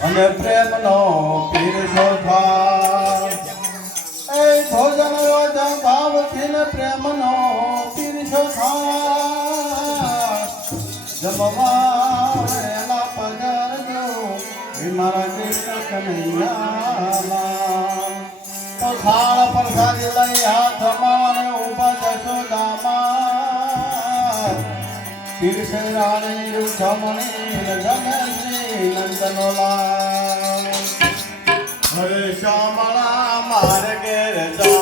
અને પ્રેમનો પીરસો થાય એ ભોજન વજન ભાવથી ને પ્રેમનો પીરસો થાય જમવા એલા પધારજો એ મારા કૃષ્ણ કનૈયા તો થાળ પ્રસાદી લઈ હાથમાં ને જશો દામા પીરસે રાણી રૂખમણી શ્રી નંદનોલા હરે શ્યામળા માર જમવાયા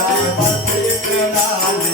राम कृष्ण राम